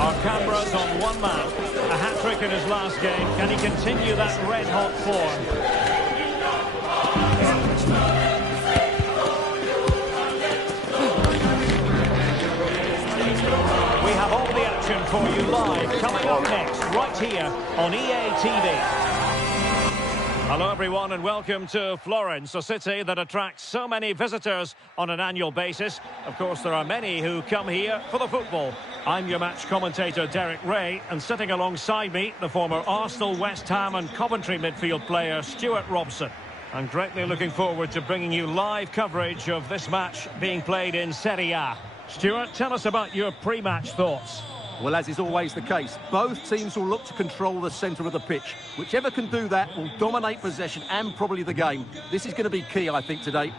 Our cameras on one man. A hat-trick in his last game. Can he continue that red-hot form? We have all the action for you live, coming up next, right here on EA TV. Hello everyone and welcome to Florence, a city that attracts so many visitors on an annual basis. Of course, there are many who come here for the football. I'm your match commentator Derek Ray, and sitting alongside me, the former Arsenal, West Ham and Coventry midfield player Stuart Robson. I'm greatly looking forward to bringing you live coverage of this match being played in Serie A. Stuart, tell us about your pre-match thoughts. Well, as is always the case, both teams will look to control the centre of the pitch. Whichever can do that will dominate possession and probably the game. This is going to be key, I think, today.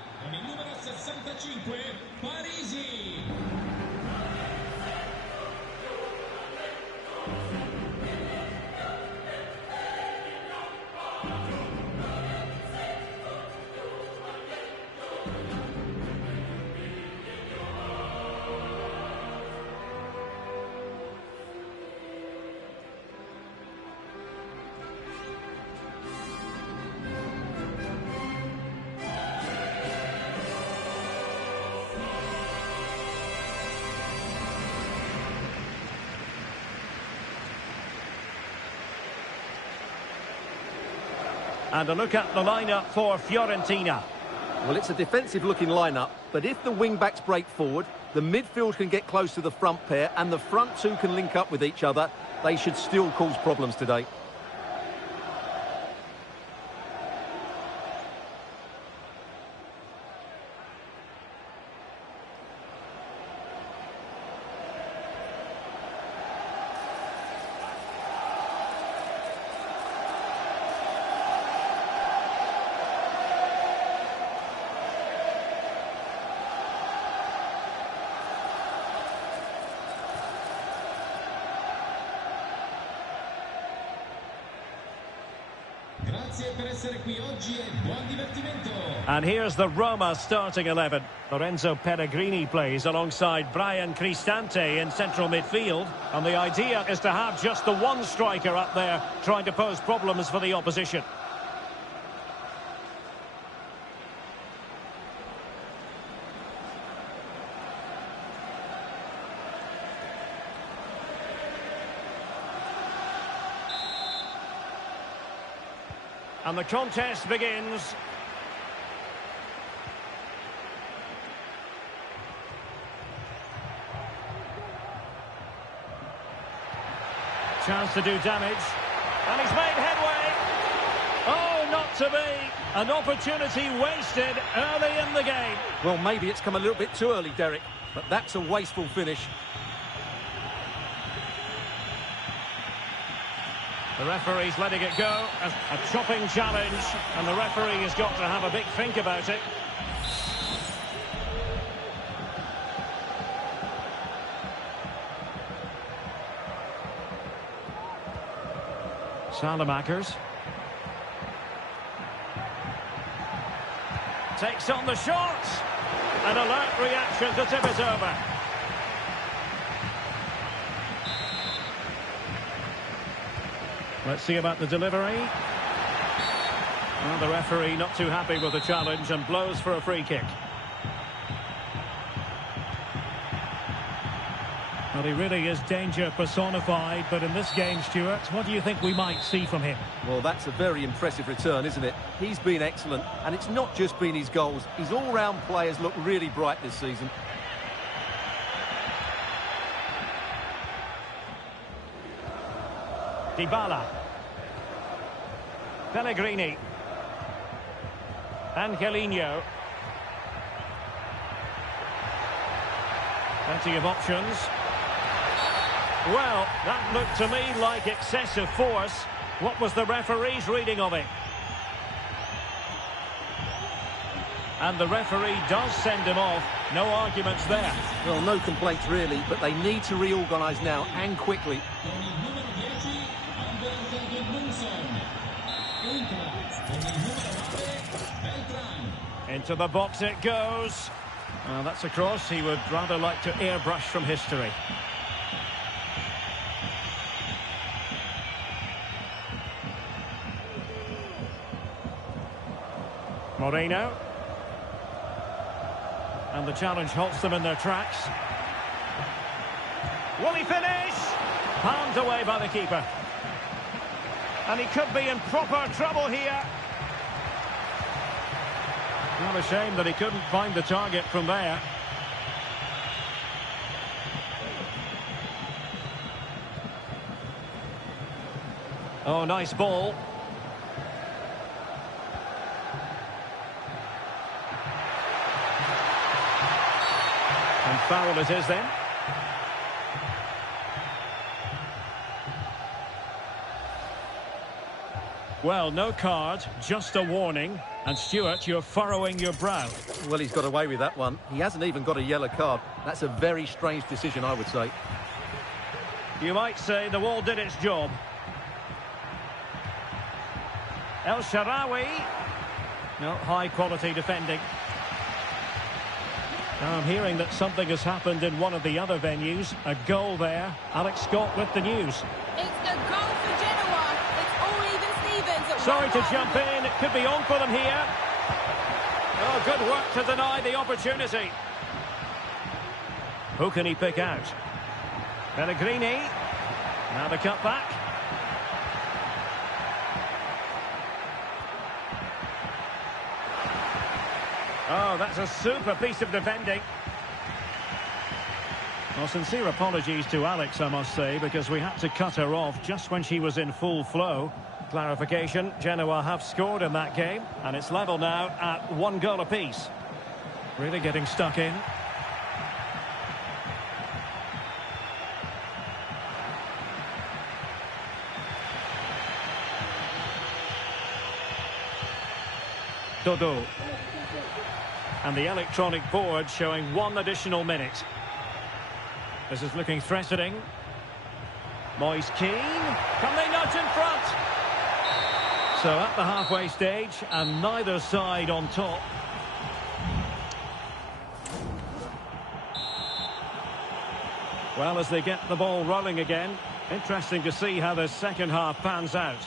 And a look at the lineup for Fiorentina. Well, it's a defensive-looking lineup, but if the wing-backs break forward, the midfield can get close to the front pair, and the front two can link up with each other, they should still cause problems today. And here's the Roma starting 11. Lorenzo Pellegrini plays alongside Brian Cristante in central midfield. And the idea is to have just the one striker up there trying to pose problems for the opposition. And the contest begins. Chance to do damage. And he's made headway. Oh, not to be. An opportunity wasted early in the game. Well, maybe it's come a little bit too early, Derek, but that's a wasteful finish. The referee's letting it go. A chopping challenge, and the referee has got to have a big think about it. Salamakers. Takes on the shot. An alert reaction to tip it over. Let's see about the delivery. Well, the referee not too happy with the challenge and blows for a free kick. Well, he really is danger personified, but in this game, Stuart, what do you think we might see from him? Well, that's a very impressive return, isn't it? He's been excellent, and it's not just been his goals. His all-round play has looked really bright this season. Dybala. Pellegrini. Angelino. Plenty of options. Well, that looked to me like excessive force. What was the referee's reading of it? And the referee does send him off. No arguments there. Well, no complaints really, but they need to reorganise now and quickly. Into the box it goes. That's a cross he would rather like to airbrush from history. Mourinho. And the challenge halts them in their tracks. Will he finish? Palmed away by the keeper. And he could be in proper trouble here. Not a shame that he couldn't find the target from there. Oh, nice ball. And foul it is then. Well, no card, just a warning. And Stuart, you're furrowing your brow. Well, he's got away with that one. He hasn't even got a yellow card. That's a very strange decision, I would say. You might say the wall did its job. El Shaarawy. No, high-quality defending. Now I'm hearing that something has happened in one of the other venues. A goal there. Alex Scott with the news. It's a goal for Genoa. It's all even Stevens. Sorry to jump in. It could be on for them here. Oh, good work to deny the opportunity. Who can he pick out? Pellegrini. Now the cutback. Oh, that's a super piece of defending. Well, sincere apologies to Alex, I must say, because we had to cut her off just when she was in full flow. Clarification, Genoa have scored in that game, and it's level now at 1 goal apiece. Really getting stuck in. Dodo. And the electronic board showing 1 additional minute. This is looking threatening. Moise Keane. Can they nudge in front? So at the halfway stage, and neither side on top. Well, as they get the ball rolling again, interesting to see how the second half pans out.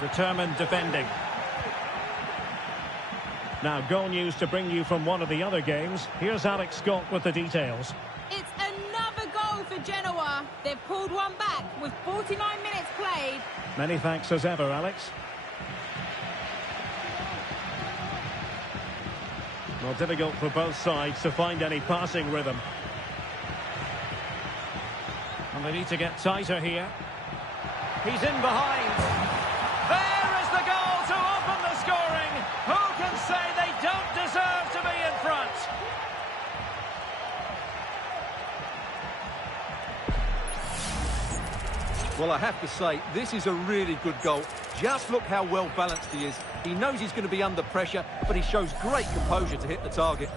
Determined defending. Now, goal news to bring you from one of the other games. Here's Alex Scott with the details. It's another goal for Genoa. They've pulled one back with 49 minutes played. Many thanks as ever, Alex. Well, difficult for both sides to find any passing rhythm. And they need to get tighter here. He's in behind. There is the goal to open the scoring. Who can say they don't deserve to be in front? Well, I have to say, this is a really good goal. Just look how well balanced he is. He knows he's going to be under pressure, but he shows great composure to hit the target.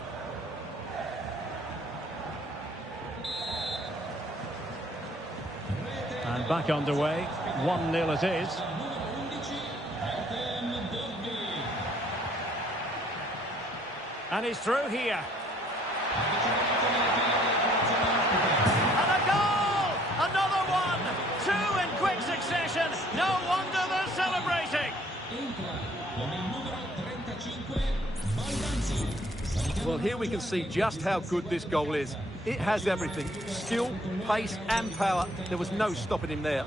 And back underway. 1-0 it is. And he's through here. And a goal! Another one! 2 in quick succession. No wonder they're celebrating. Well, here we can see just how good this goal is. It has everything. Skill, pace and power. There was no stopping him there.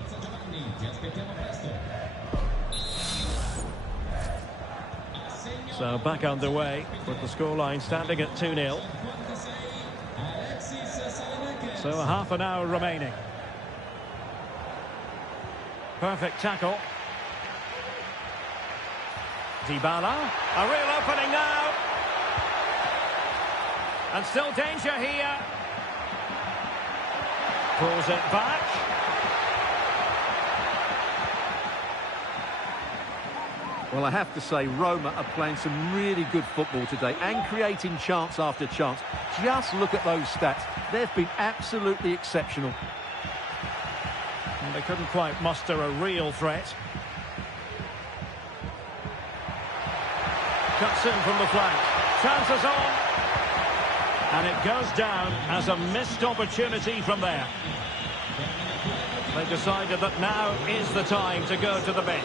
So back underway with the scoreline standing at 2-0. So a half an hour remaining. Perfect tackle. Dybala. A real opening now. And still danger here. Pulls it back. Well, I have to say, Roma are playing some really good football today and creating chance after chance. Just look at those stats. They've been absolutely exceptional. And they couldn't quite muster a real threat. Cuts in from the flank. Chances on. And it goes down as a missed opportunity from there. They decided that now is the time to go to the bench.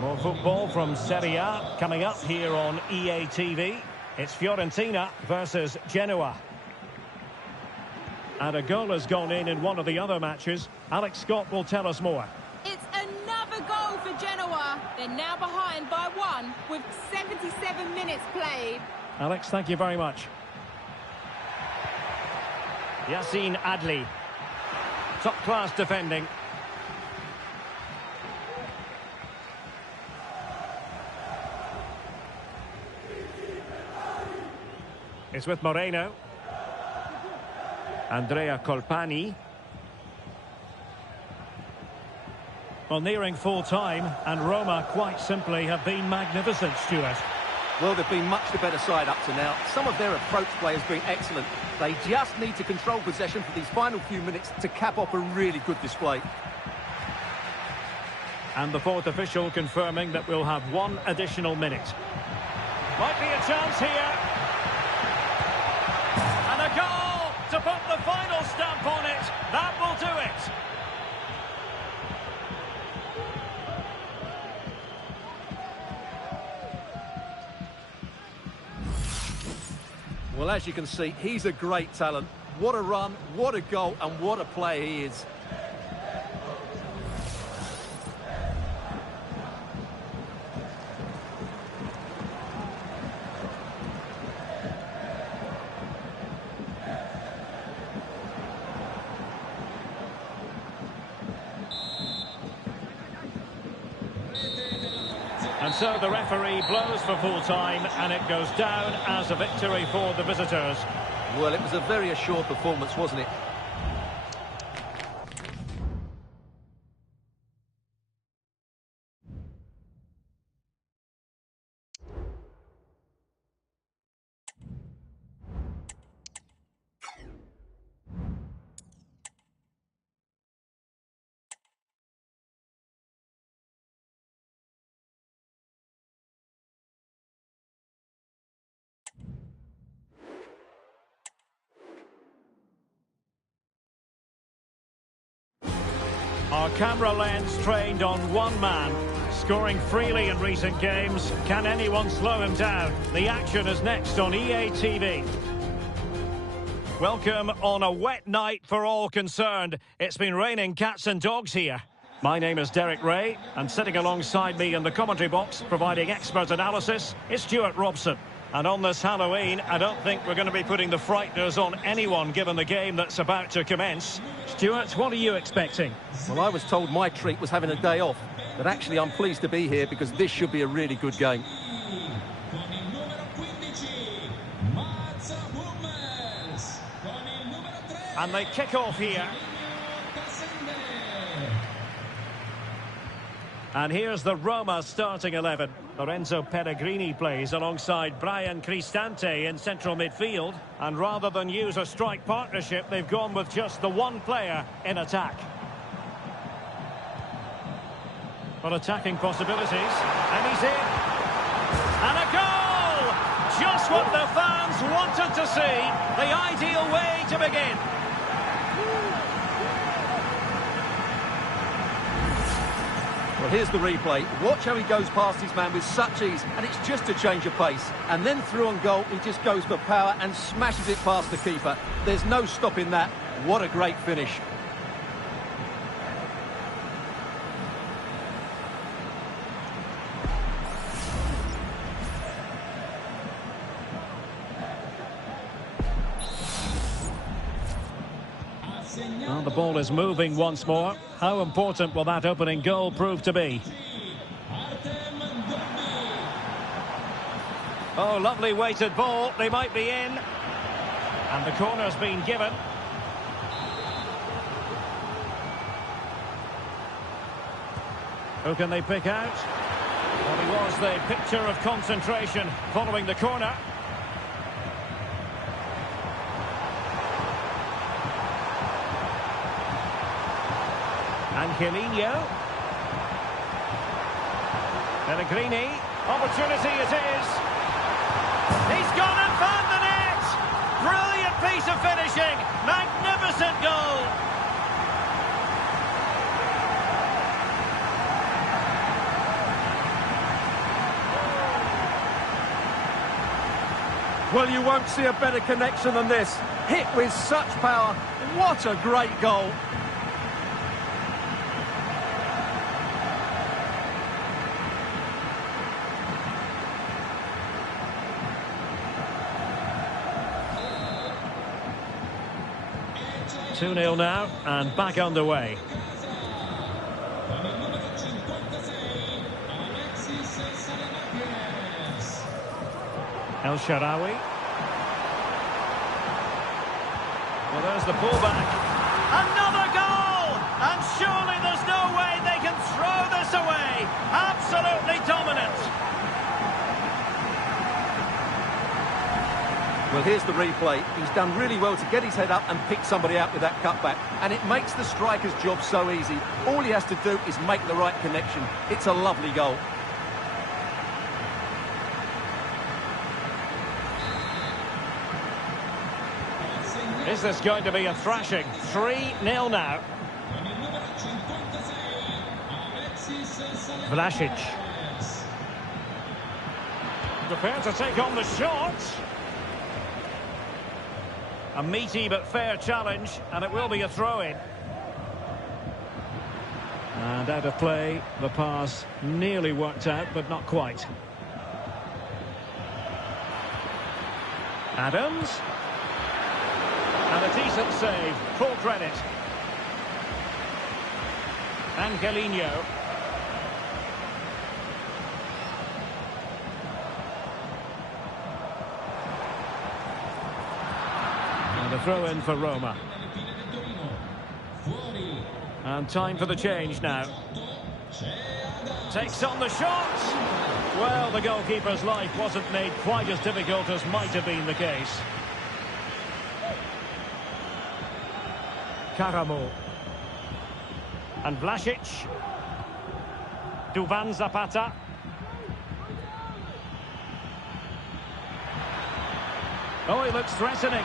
More football from Serie A coming up here on EA TV. It's Fiorentina versus Genoa. And a goal has gone in one of the other matches. Alex Scott will tell us more. It's another goal for Genoa. They're now behind by 1 with 77 minutes played. Alex, thank you very much. Yassine Adli. Top-class defending. It's with Moreno. Andrea Colpani. Well, nearing full time, and Roma quite simply have been magnificent, Stuart. Well, they've been much the better side up to now. Some of their approach play has been excellent. They just need to control possession for these final few minutes to cap off a really good display. And the fourth official confirming that we'll have 1 additional minute. Might be a chance here. And a goal to put the final stamp on it. That will do it. Well, as you can see, he's a great talent. What a run, what a goal, and what a player he is. And so the referee blows for full time, and it goes down as a victory for the visitors. Well, it was a very assured performance, wasn't it? Our camera lens trained on one man, scoring freely in recent games. Can anyone slow him down? The action is next on EA TV. Welcome on a wet night for all concerned. It's been raining cats and dogs here. My name is Derek Ray, and sitting alongside me in the commentary box, providing expert analysis, is Stuart Robson. And on this Halloween, I don't think we're going to be putting the frighteners on anyone given the game that's about to commence. Stuart, what are you expecting? Well, I was told my treat was having a day off, but actually I'm pleased to be here because this should be a really good game. And they kick off here. And here's the Roma starting 11. Lorenzo Pellegrini plays alongside Brian Cristante in central midfield. And rather than use a strike partnership, they've gone with just the one player in attack. But attacking possibilities. And he's in. And a goal! Just what the fans wanted to see. The ideal way to begin. Well, here's the replay. Watch how he goes past his man with such ease, and it's just a change of pace. And then through on goal, he just goes for power and smashes it past the keeper. There's no stopping that. What a great finish. Well, the ball is moving once more. How important will that opening goal prove to be? Oh, lovely weighted ball. They might be in. And the corner's been given. Who can they pick out? Well, he was the picture of concentration following the corner. Angelino. Pellegrini. Opportunity it is. He's gone and found the net! Brilliant piece of finishing. Magnificent goal. Well, you won't see a better connection than this. Hit with such power. What a great goal. Two 2-0 now, and back underway. El Shaarawy. Well, there's the pullback. Another goal! And surely there's no way they can throw this away. Absolutely dominant. Well, here's the replay. He's done really well to get his head up and pick somebody out with that cutback. And it makes the striker's job so easy. All he has to do is make the right connection. It's a lovely goal. Is this going to be a thrashing? 3-0 now. Vlasic. Prepared to take on the shot. A meaty but fair challenge, and it will be a throw-in. And out of play, the pass nearly worked out, but not quite. Adams. And a decent save, full credit. Angelino. And a throw in for Roma. And time for the change now. Takes on the shot. Well, the goalkeeper's life wasn't made quite as difficult as might have been the case. Karamo. And Vlasic. Duvan Zapata. Oh, he looks threatening.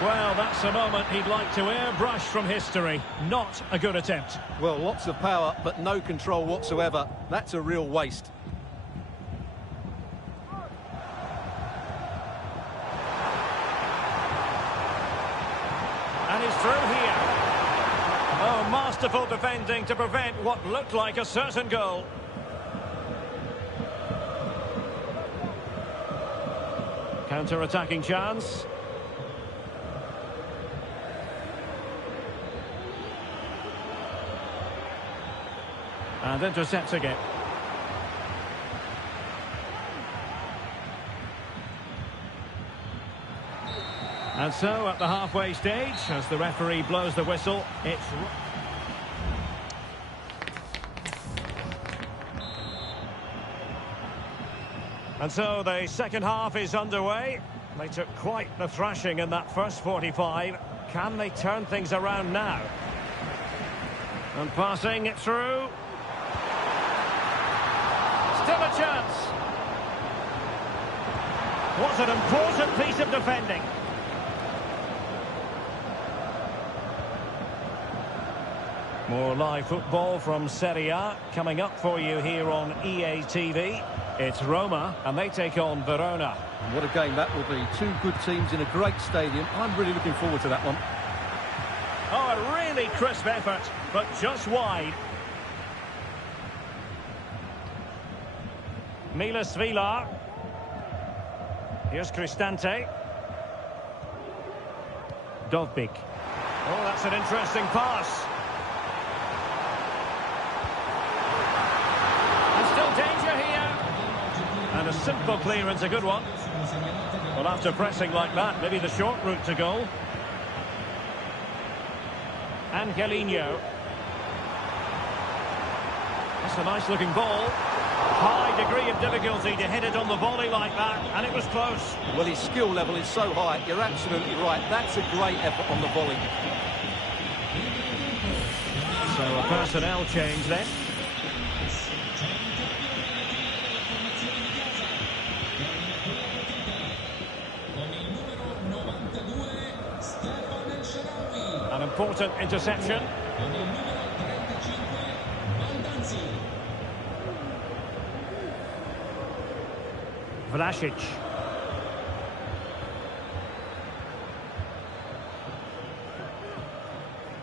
Well, that's a moment he'd like to airbrush from history. Not a good attempt. Well, lots of power, but no control whatsoever. That's a real waste. And he's through here. Oh, masterful defending to prevent what looked like a certain goal. Counter-attacking chance. And intercepting it. And so, at the halfway stage, as the referee blows the whistle, it's... And so, the second half is underway. They took quite the thrashing in that first 45. Can they turn things around now? And passing it through. Still a chance. What an important piece of defending. More live football from Serie A coming up for you here on EA TV. It's Roma, and they take on Verona. What a game that will be. Two good teams in a great stadium. I'm really looking forward to that one. Oh, a really crisp effort, but just wide. Milas Vilar. Here's Cristante. Dovbik. Oh, that's an interesting pass. And still danger here. And a simple clearance, a good one. Well, after pressing like that, maybe the short route to goal. Angelino. That's a nice-looking ball. High degree of difficulty to hit it on the volley like that, and it was close. Well, his skill level is so high. You're absolutely right. That's a great effort on the volley. So a personnel change then. An important interception. Vlasic.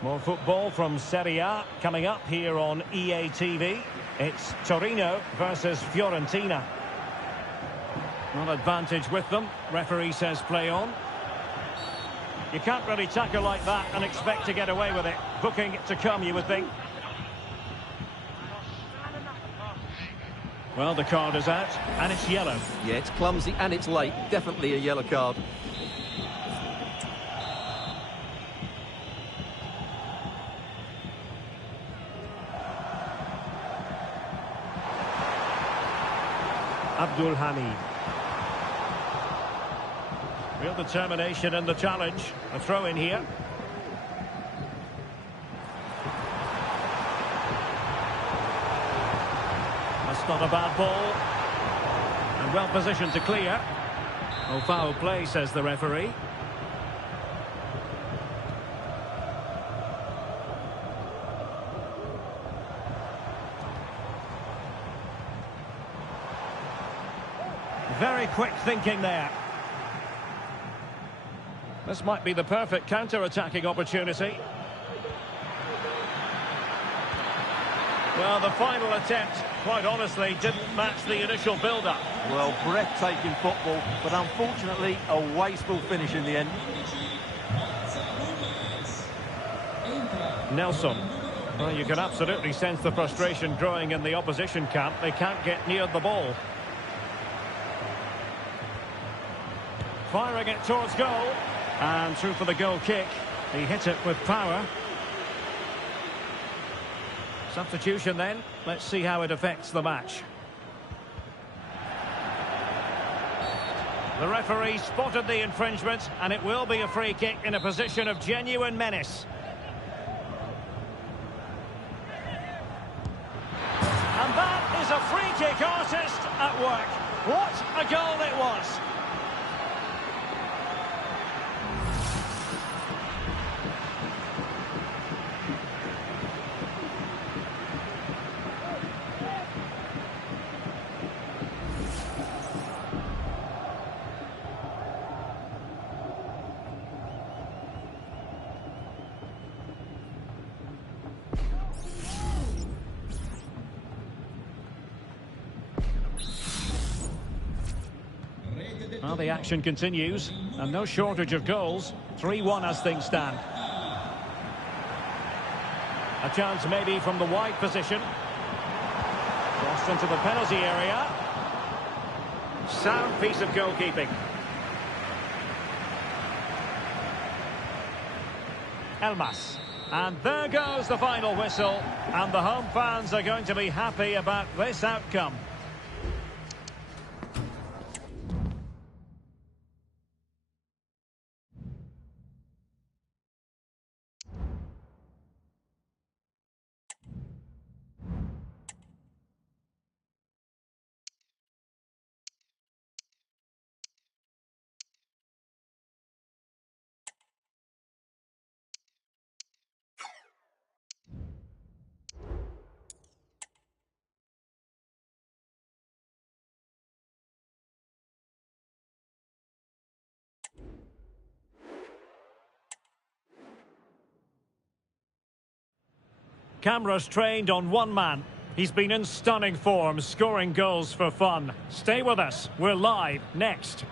More football from Serie A coming up here on EA TV. It's Torino versus Fiorentina. Not advantage with them. Referee says play on. You can't really tackle like that and expect to get away with it. Booking to come, you would think. Well, the card is out, and it's yellow. Yeah, it's clumsy and it's late. Definitely a yellow card. Abdul Hamid. Real determination in the challenge. A throw in here. That's not a bad ball. And well positioned to clear. Oh, foul play, says the referee. Very quick thinking there. This might be the perfect counter-attacking opportunity. Well, the final attempt, quite honestly, didn't match the initial build-up. Well, breathtaking football, but unfortunately a wasteful finish in the end. Nelson. Well, you can absolutely sense the frustration growing in the opposition camp. They can't get near the ball. Firing it towards goal. And through for the goal kick. He hit it with power. Substitution then. Let's see how it affects the match. The referee spotted the infringement, and it will be a free kick in a position of genuine menace. And that is a free kick artist at work. What a goal it was. Well, the action continues, and no shortage of goals. 3-1 as things stand. A chance maybe from the wide position. Crossed into the penalty area. Sound piece of goalkeeping. Elmas. And there goes the final whistle. And the home fans are going to be happy about this outcome. Cameras trained on one man. He's been in stunning form, scoring goals for fun. Stay with us. We're live next.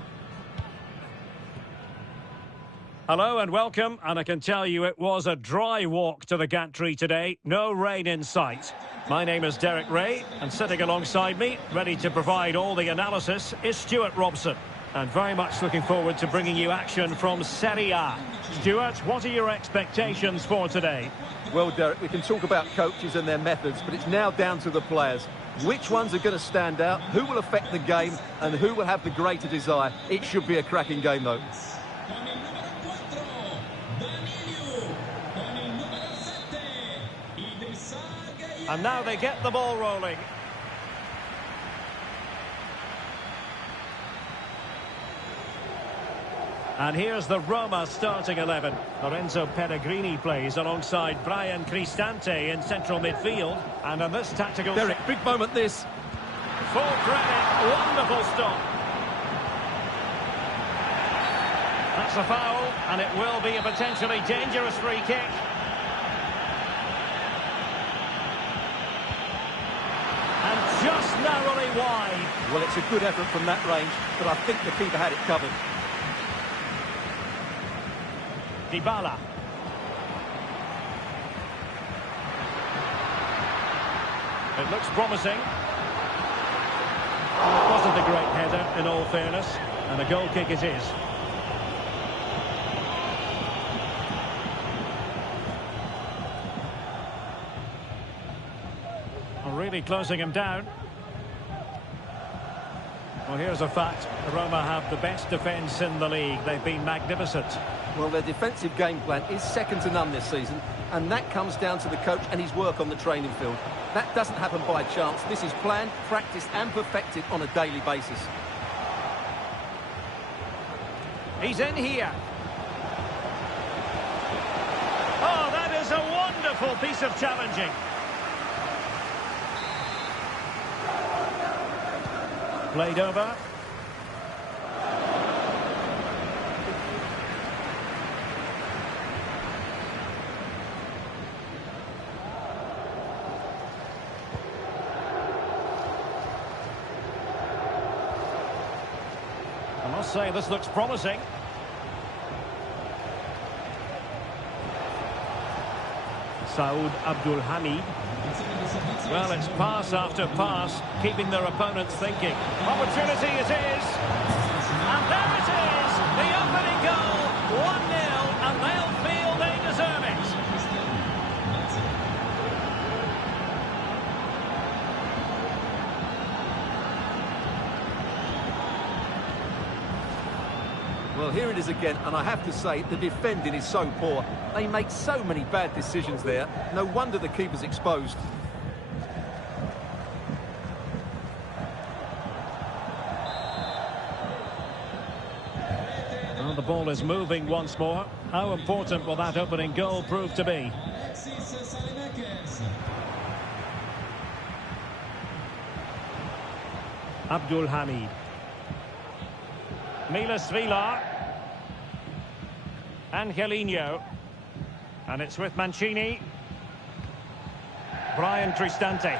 Hello and welcome, and I can tell you it was a dry walk to the gantry today. No rain in sight. My name is Derek Ray, and sitting alongside me, ready to provide all the analysis, is Stuart Robson. And very much looking forward to bringing you action from Serie A. Stuart, what are your expectations for today? Well, Derek, we can talk about coaches and their methods, but it's now down to the players. Which ones are going to stand out, who will affect the game, and who will have the greater desire? It should be a cracking game, though. And now they get the ball rolling. And here's the Roma starting 11. Lorenzo Pellegrini plays alongside Brian Cristante in central midfield. And on this tactical... Derek, big moment this. Full credit, wonderful stop. That's a foul, and it will be a potentially dangerous free kick. And just narrowly wide. Well, it's a good effort from that range, but I think the keeper had it covered. Dybala. It looks promising. It wasn't a great header, in all fairness, and a goal kick it is. Really closing him down. Well, here's a fact. Roma have the best defence in the league. They've been magnificent. Well, their defensive game plan is second to none this season, and that comes down to the coach and his work on the training field. That doesn't happen by chance. This is planned, practiced and perfected on a daily basis. He's in here. Oh, that is a wonderful piece of challenging. Played over. I must say, this looks promising. Saud Abdul Hamid. Well, it's pass after pass, keeping their opponents thinking. Opportunity it is. And there it is! The opening goal! 1-0, and they'll feel they deserve it. Well, here it is again, and I have to say, the defending is so poor. They make so many bad decisions there. No wonder the keeper's exposed. Well, the ball is moving once more. How important will that opening goal prove to be? Abdul Hamid. Milas Vilar. Angelino. And it's with Mancini. Brian Cristante.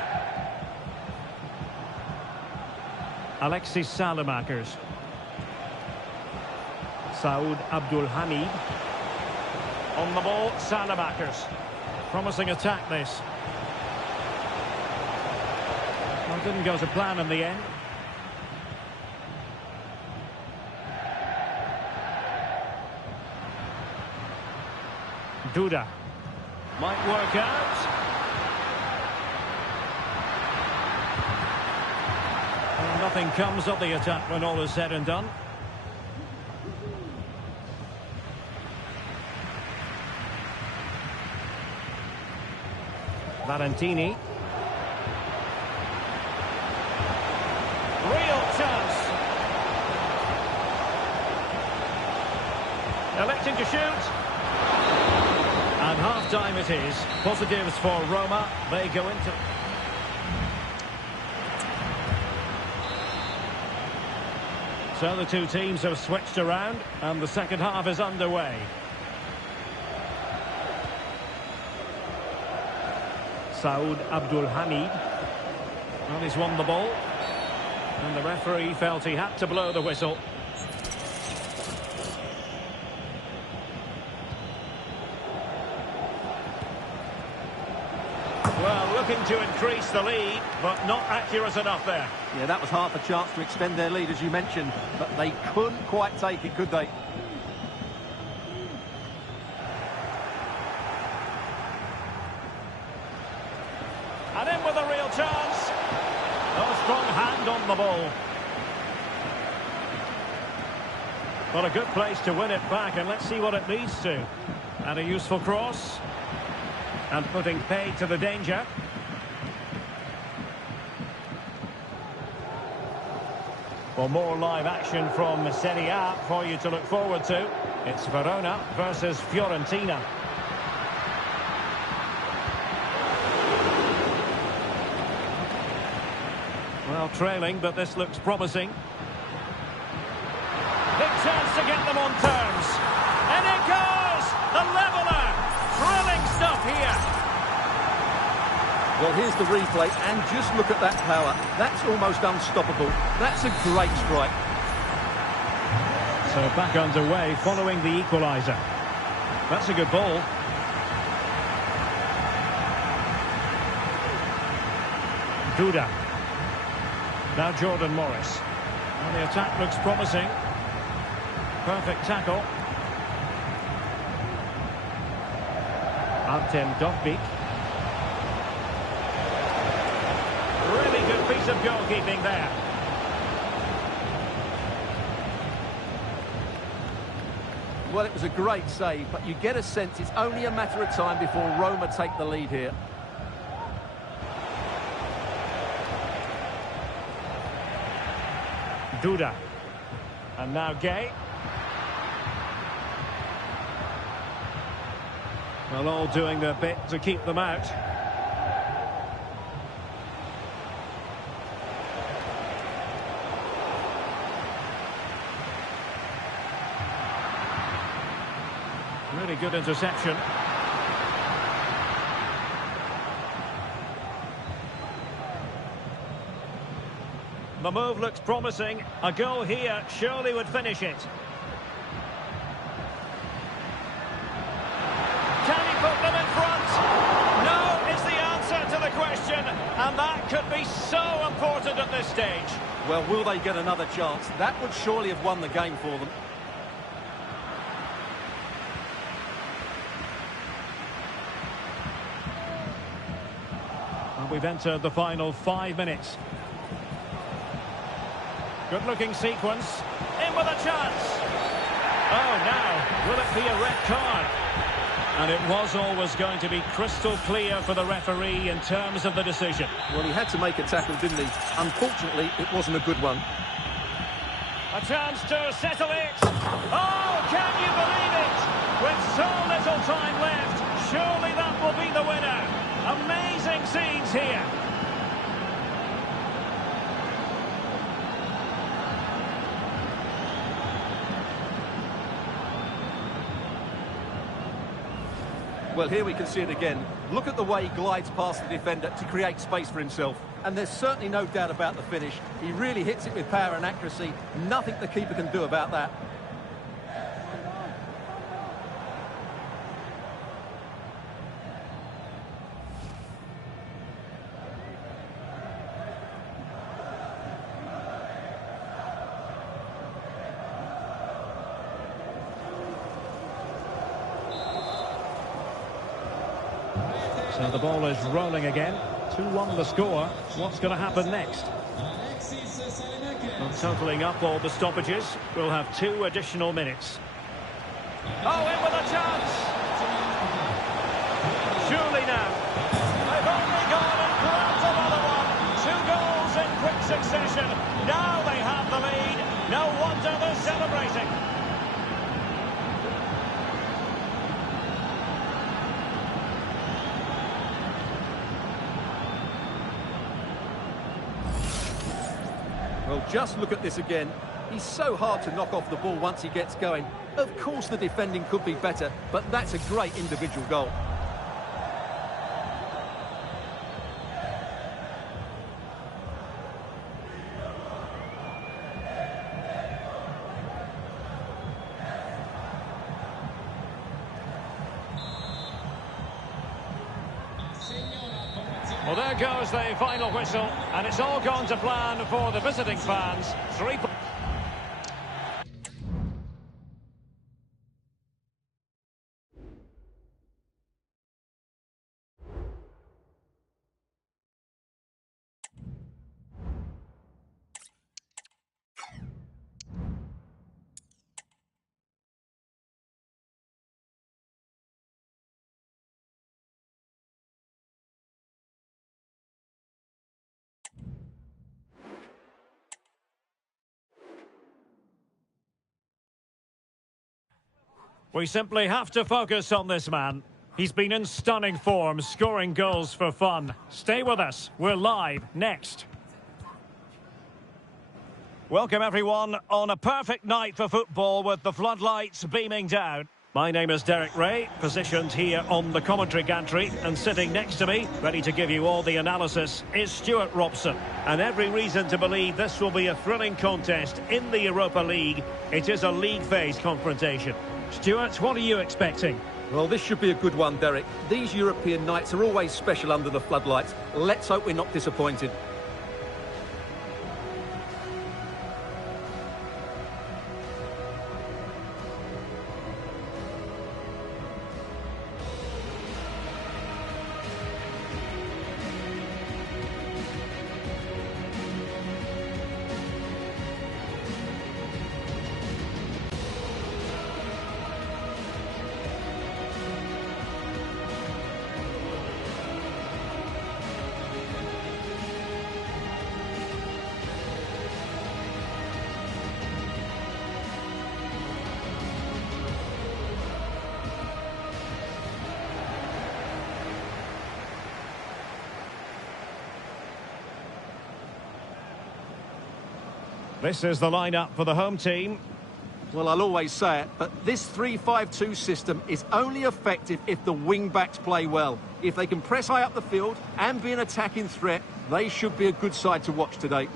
Alexis Salamakers. Saud Abdul Hamid. On the ball, Salamakers. Promising attack, this. Well, didn't go to plan in the end. Duda. Might work out. Well, nothing comes of the attack when all is said and done. Valentini. Real chance. Electing to shoot. And half-time it is. Positives for Roma. They go into... So the two teams have switched around, and the second half is underway. Saud Abdul Hamid. Well, he's won the ball. And the referee felt he had to blow the whistle. Well, looking to increase the lead, but not accurate enough there. Yeah, that was half a chance to extend their lead, as you mentioned, but they couldn't quite take it, could they? And in with a real chance. Oh, strong hand on the ball. Well, a good place to win it back, and let's see what it leads to. And a useful cross. And putting paid to the danger. Well, more live action from Serie A for you to look forward to. It's Verona versus Fiorentina. Well, trailing, but this looks promising. Big chance to get them on terms. And it goes! The leveller! Thrilling stuff here. Well, here's the replay, and just look at that power. That's almost unstoppable. That's a great strike. So back underway following the equaliser. That's a good ball. Duda. Now Jordan Morris. Well, the attack looks promising. Perfect tackle. Artem Dovbyk. Really good piece of goalkeeping there. Well, it was a great save, but you get a sense it's only a matter of time before Roma take the lead here. Duda. And now Gay. Well, all doing their bit to keep them out. Really good interception. The move looks promising. A goal here surely would finish it. Can he put them in front? No is the answer to the question. And that could be so important at this stage. Well, will they get another chance? That would surely have won the game for them. And we've entered the final 5 minutes. Good-looking sequence. In with a chance. Oh, now, will it be a red card? And it was always going to be crystal clear for the referee in terms of the decision. Well, he had to make a tackle, didn't he? Unfortunately, it wasn't a good one. A chance to settle it. Oh, can you believe it? With so little time left, surely that will be the winner. Amazing scenes here. Well, here we can see it again. Look at the way he glides past the defender to create space for himself. And there's certainly no doubt about the finish. He really hits it with power and accuracy. Nothing the keeper can do about that. So the ball is rolling again. 2-1 the score. What's going to happen next? Well, totalling up all the stoppages, we'll have 2 additional minutes. Oh, in with a chance! Surely now. They've only gone and grabbed another one. 2 goals in quick succession. Now they have the lead. No wonder they're celebrating. Well, just look at this again. He's so hard to knock off the ball once he gets going. Of course the defending could be better, but that's a great individual goal. Well, there goes the final whistle, and it's all gone to plan for the visiting fans. 3 We simply have to focus on this man. He's been in stunning form, scoring goals for fun. Stay with us. We're live next. Welcome everyone on a perfect night for football with the floodlights beaming down. My name is Derek Ray, positioned here on the commentary gantry, and sitting next to me, ready to give you all the analysis, is Stuart Robson. And every reason to believe this will be a thrilling contest in the Europa League. It is a league phase confrontation. Stuart, what are you expecting? Well, this should be a good one, Derek. These European nights are always special under the floodlights. Let's hope we're not disappointed. This is the lineup for the home team. Well, I'll always say it, but this 3-5-2 system is only effective if the wing-backs play well. If they can press high up the field and be an attacking threat, they should be a good side to watch today.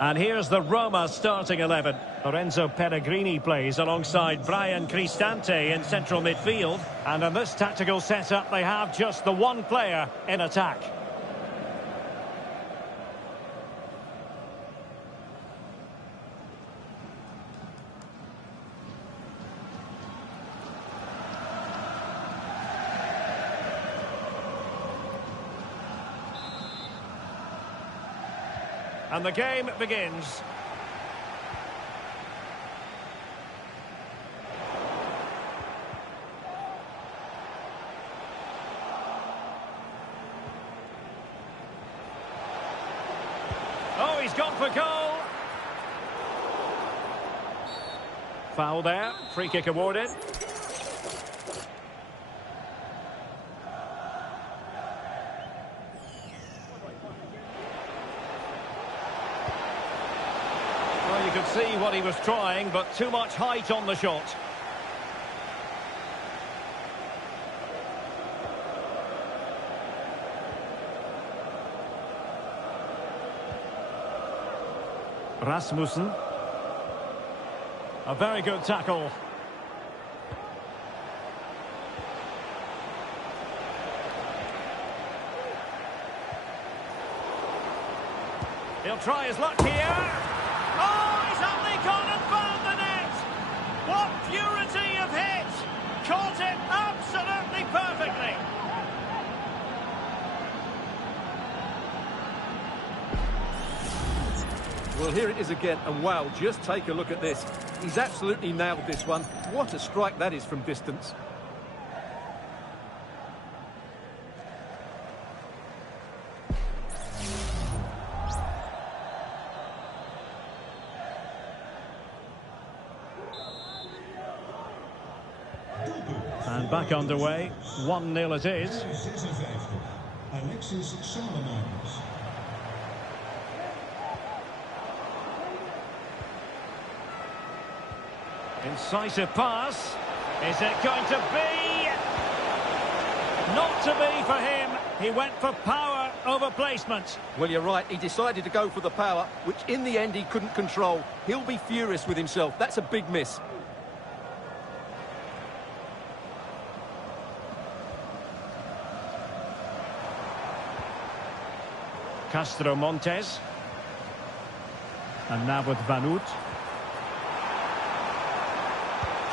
And here's the Roma starting 11. Lorenzo Pellegrini plays alongside Brian Cristante in central midfield. And in this tactical setup, they have just the one player in attack. And the game begins. Oh, he's gone for goal. Foul there. Free kick awarded. You could see what he was trying, but too much height on the shot. Rasmussen. A very good tackle. He'll try his luck here. Gone and found the net. What purity of hit. Caught it absolutely perfectly. Well, here it is again, and wow, just take a look at this. He's absolutely nailed this one. What a strike that is from distance. And back underway, 1-0 it is. Incisive pass. Is it going to be? Not to be for him. He went for power over placement. Well, you're right. He decided to go for the power, which in the end he couldn't control. He'll be furious with himself. That's a big miss. Castro Montes. And now with Vanut.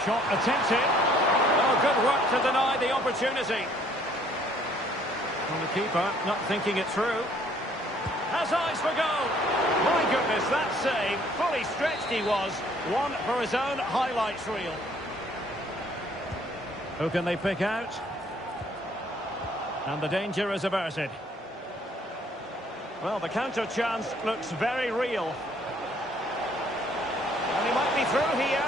Shot attempted. Oh, good work to deny the opportunity. And the keeper not thinking it through. Has eyes for goal. My goodness, that save. Fully stretched he was. One for his own highlights reel. Who can they pick out? And the danger is averted. Well, the counter chance looks very real. And he might be through here.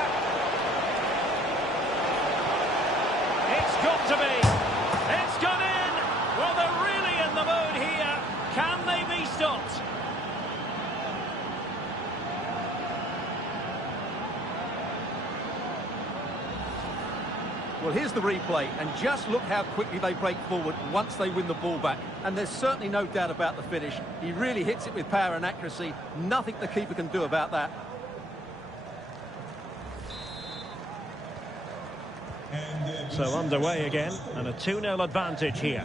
It's got to be. It's gone in. Well, they're really in the mood here. Can they be stopped? Well, here's the replay, and just look how quickly they break forward once they win the ball back. And there's certainly no doubt about the finish. He really hits it with power and accuracy. Nothing the keeper can do about that. So underway again, and a 2-0 advantage here.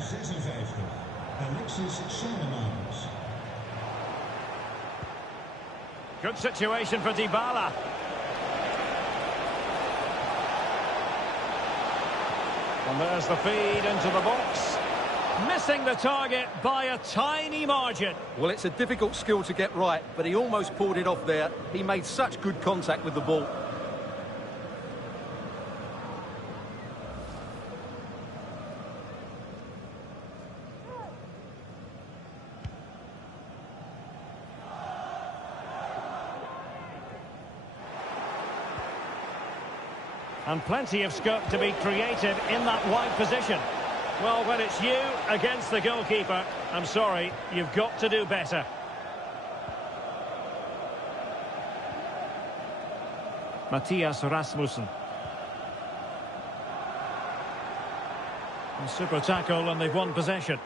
Good situation for Dybala. And there's the feed into the box. Missing the target by a tiny margin. Well, it's a difficult skill to get right, but he almost pulled it off there. He made such good contact with the ball. And plenty of scope to be created in that wide position. Well, when it's you against the goalkeeper, I'm sorry, you've got to do better. Mathias Rasmussen. A super tackle, and they've won possession.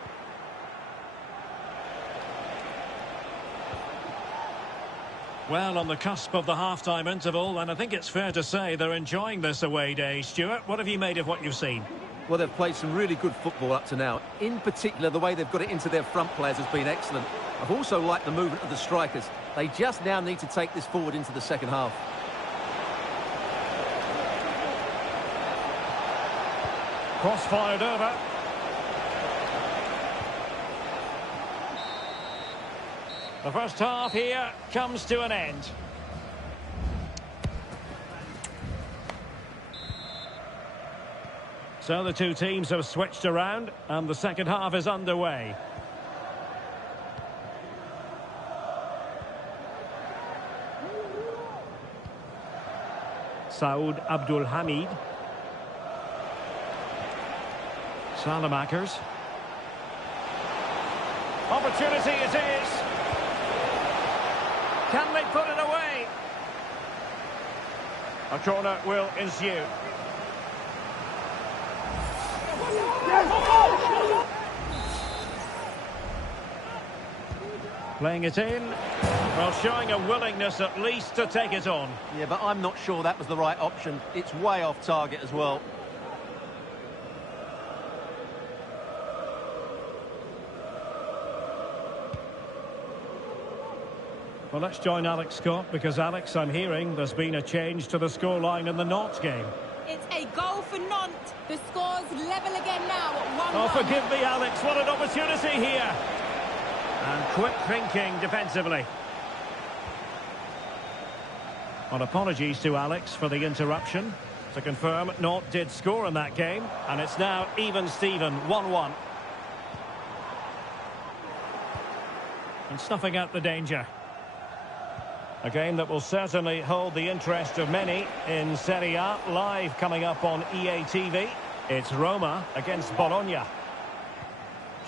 Well, on the cusp of the half-time interval, and I think it's fair to say they're enjoying this away day. Stuart, what have you made of what you've seen? Well, they've played some really good football up to now. In particular, the way they've got it into their front players has been excellent. I've also liked the movement of the strikers. They just now need to take this forward into the second half. Cross fired over. The first half here comes to an end. So the two teams have switched around and the second half is underway. Saud Abdul Hamid. Salamakers. Opportunity it is. Can they put it away? A corner will ensue. Playing it in. Well, showing a willingness at least to take it on. Yeah, but I'm not sure that was the right option. It's way off target as well. Well, let's join Alex Scott, because, Alex, I'm hearing there's been a change to the scoreline in the Nantes game. It's a goal for Nantes. The score's level again now at 1-1. Oh, forgive me, Alex. What an opportunity here. And quick thinking defensively. Well, apologies to Alex for the interruption. To confirm, Nantes did score in that game. And it's now even Steven, 1-1. And snuffing out the danger. A game that will certainly hold the interest of many in Serie A, live coming up on EA TV. It's Roma against Bologna.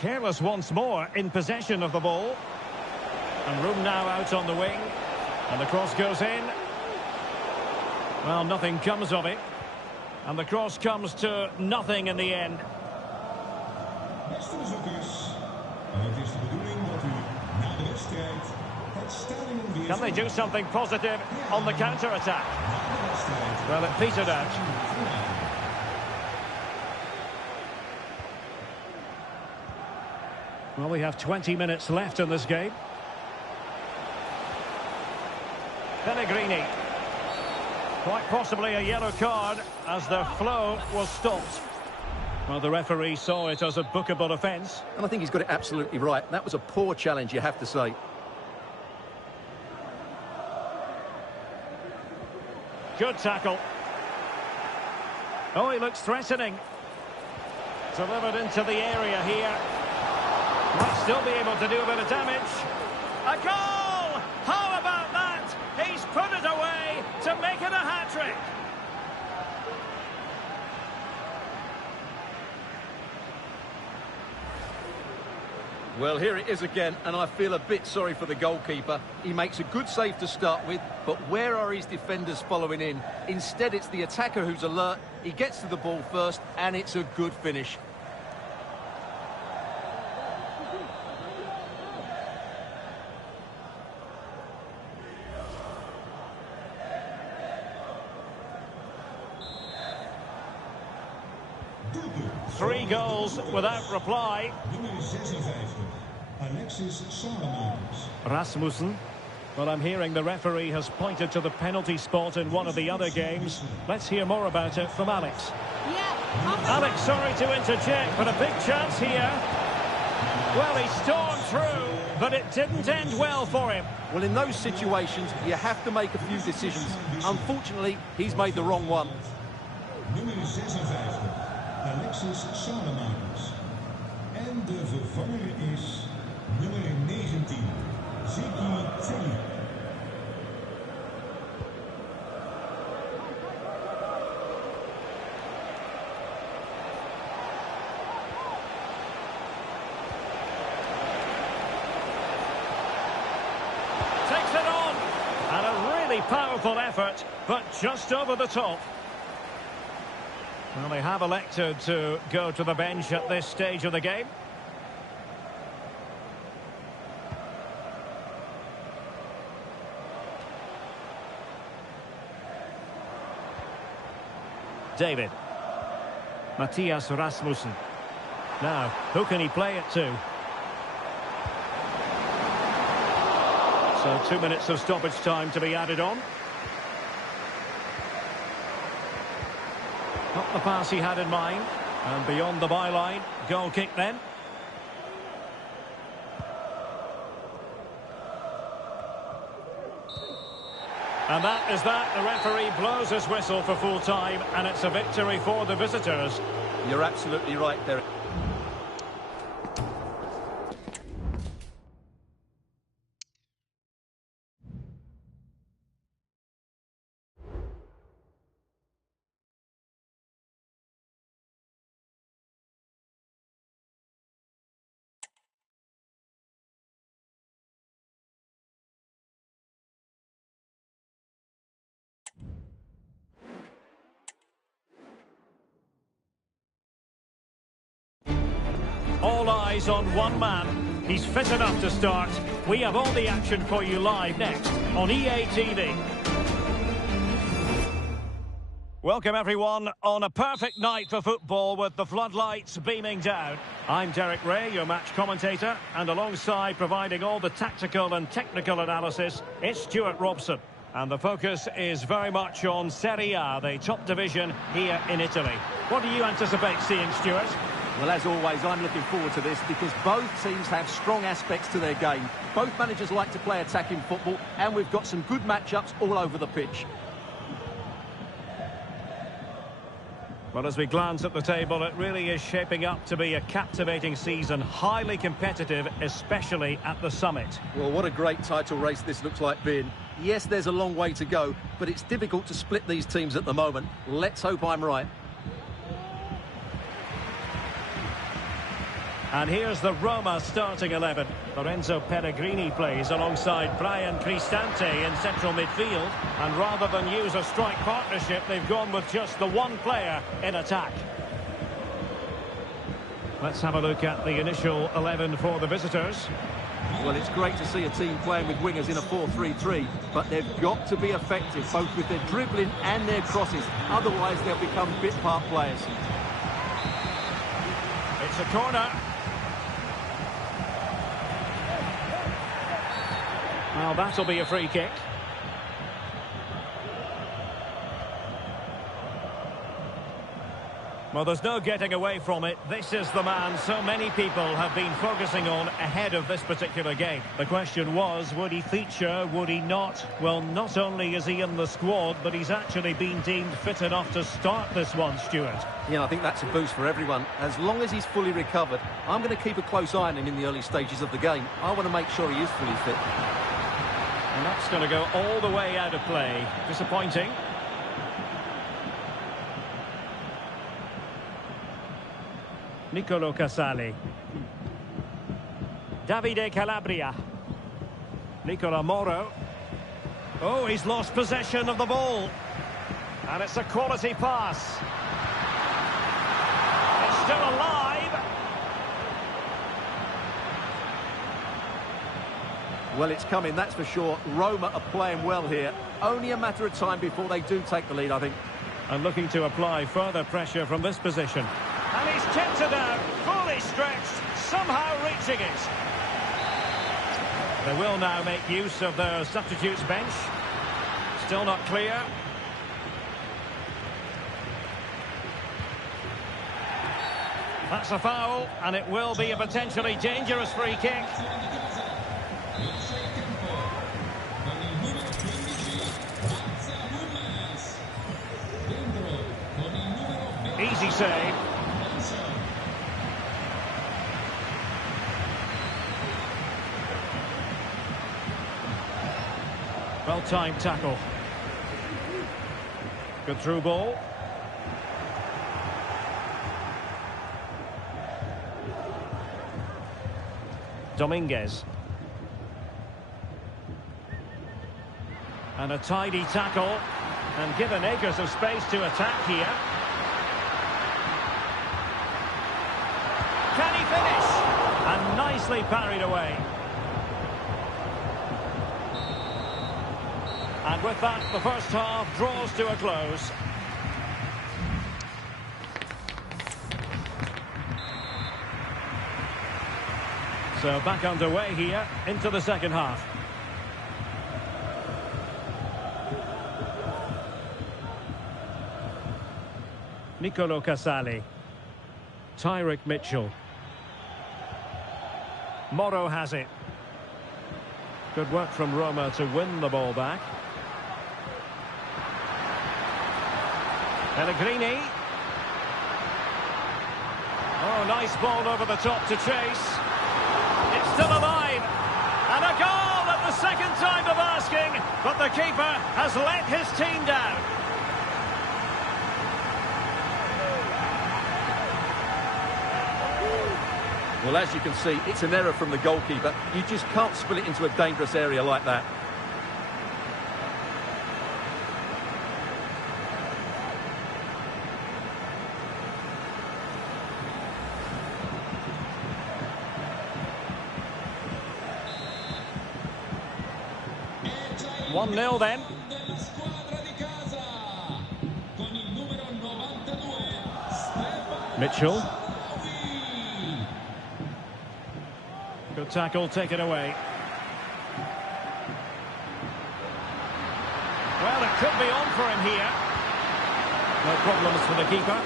Careless once more in possession of the ball. And room now out on the wing. And the cross goes in. Well, nothing comes of it. And the cross comes to nothing in the end. Beste bezoekers, het is de bedoeling dat u na de wedstrijd het stadion weer... Can they do something positive on the counter-attack? Well, it petered out. Well, we have 20 minutes left in this game. Pellegrini. Quite possibly a yellow card as the flow was stopped. Well, the referee saw it as a bookable offence. And I think he's got it absolutely right. That was a poor challenge, you have to say. Good tackle. Oh, he looks threatening. Delivered into the area here. Might still be able to do a bit of damage. A goal! How about that? He's put it away to make it a hat-trick. Well, here it is again, and I feel a bit sorry for the goalkeeper. He makes a good save to start with, but where are his defenders following in? Instead, it's the attacker who's alert. He gets to the ball first, and it's a good finish. Three goals without reply. Nummer 56, Rasmussen. Well, I'm hearing the referee has pointed to the penalty spot in one of the other games. Let's hear more about it from Alex. Alex, sorry to interject, but a big chance here. Well, he stormed through, but it didn't end well for him. Well, in those situations, you have to make a few decisions. Unfortunately, he's made the wrong one. Nummer 56, Alexis Sademakers. En de vervanger is nummer 19, Zeki Telly. Takes it on. And a really powerful effort, but just over the top. Well, they have elected to go to the bench at this stage of the game. David. Matthias Rasmussen. Now, who can he play it to? So 2 minutes of stoppage time to be added on. Not the pass he had in mind. And beyond the byline, goal kick then. And that is that. The referee blows his whistle for full time, and it's a victory for the visitors. You're absolutely right there. All eyes on one man. He's fit enough to start. We have all the action for you live next on EA TV. Welcome everyone on a perfect night for football with the floodlights beaming down. I'm Derek Ray, your match commentator, and alongside providing all the tactical and technical analysis, it's Stuart Robson. And the focus is very much on Serie A, the top division here in Italy. What do you anticipate seeing, Stuart? Well, as always, I'm looking forward to this because both teams have strong aspects to their game. Both managers like to play attacking football, and we've got some good matchups all over the pitch. Well, as we glance at the table, it really is shaping up to be a captivating season, highly competitive, especially at the summit. Well, what a great title race this looks like being. Yes, there's a long way to go, but it's difficult to split these teams at the moment. Let's hope I'm right. And here's the Roma starting 11. Lorenzo Pellegrini plays alongside Brian Cristante in central midfield. And rather than use a strike partnership, they've gone with just the one player in attack. Let's have a look at the initial 11 for the visitors. Well, it's great to see a team playing with wingers in a 4-3-3, but they've got to be effective, both with their dribbling and their crosses. Otherwise, they'll become bit-part players. It's a corner. Well, that'll be a free kick. Well, there's no getting away from it. This is the man so many people have been focusing on ahead of this particular game. The question was, would he feature, would he not? Well, not only is he in the squad, but he's actually been deemed fit enough to start this one, Stuart. Yeah, I think that's a boost for everyone. As long as he's fully recovered, I'm going to keep a close eye on him in the early stages of the game. I want to make sure he is fully fit. And that's going to go all the way out of play. Disappointing. Nicolo Casali. Davide Calabria. Nicola Moro. Oh, he's lost possession of the ball. And it's a quality pass. It's still alive. Well, it's coming, that's for sure. Roma are playing well here. Only a matter of time before they do take the lead, I think. And looking to apply further pressure from this position. And he's tipped it out, fully stretched, somehow reaching it. They will now make use of their substitutes bench. Still not clear. That's a foul, and it will be a potentially dangerous free kick. Easy save. Well-timed tackle. Good through ball. Dominguez. And a tidy tackle. And given acres of space to attack here. Can he finish? And nicely parried away. And with that, the first half draws to a close. So back underway here into the second half. Nicolo Casali. Tyrick Mitchell. Moro has it. Good work from Roma to win the ball back. Pellegrini. Oh, nice ball over the top to chase. It's still alive. And a goal at the second time of asking. But the keeper has let his team down. Well, as you can see, it's an error from the goalkeeper. You just can't spill it into a dangerous area like that. One 1-0 then. Mitchell. Good tackle taken away. Well, it could be on for him here. No problems for the keeper.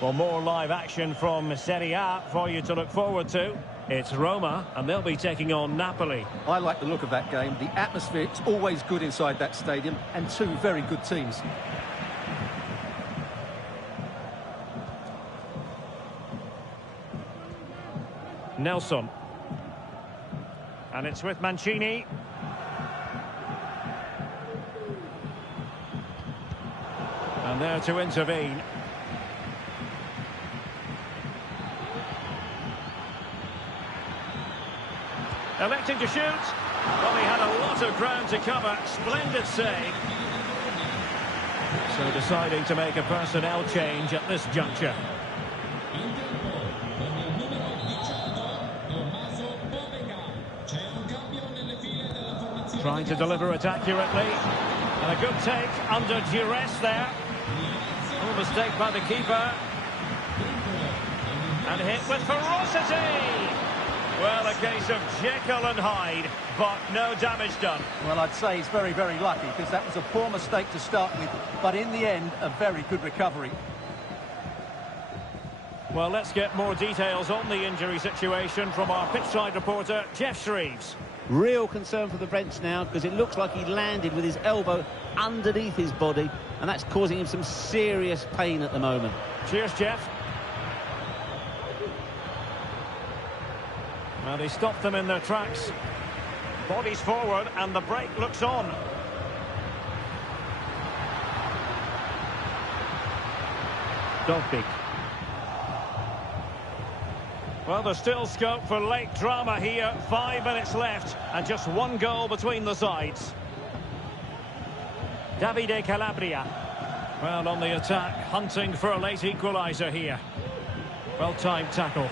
Well, more live action from Serie A for you to look forward to. It's Roma, and they'll be taking on Napoli. I like the look of that game. The atmosphere is always good inside that stadium, and two very good teams. Nelson. And it's with Mancini. And there to intervene. Electing to shoot. Well, he had a lot of ground to cover. Splendid save. So deciding to make a personnel change at this juncture. Trying to deliver it accurately. And a good take under duress there. Oh, mistake by the keeper. And hit with ferocity. Well, a case of Jekyll and Hyde, but no damage done. Well, I'd say he's very, very lucky, because that was a poor mistake to start with, but in the end, a very good recovery. Well, let's get more details on the injury situation from our pitchside reporter, Jeff Shreves. Real concern for the Brents now, because it looks like he landed with his elbow underneath his body, and that's causing him some serious pain at the moment. Cheers, Jeff. Well, he stopped them in their tracks. Bodies forward, and the break looks on. Dogbeak. Well, there's still scope for late drama here. 5 minutes left, and just one goal between the sides. Davide Calabria. Well, on the attack, hunting for a late equaliser here. Well-timed tackle.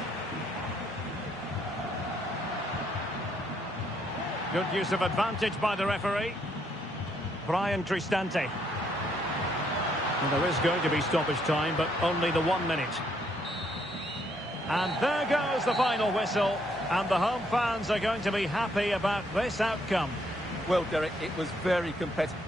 Good use of advantage by the referee. Brian Cristante. Well, there is going to be stoppage time, but only the 1 minute. And there goes the final whistle. And the home fans are going to be happy about this outcome. Well, Derek, it was very competitive.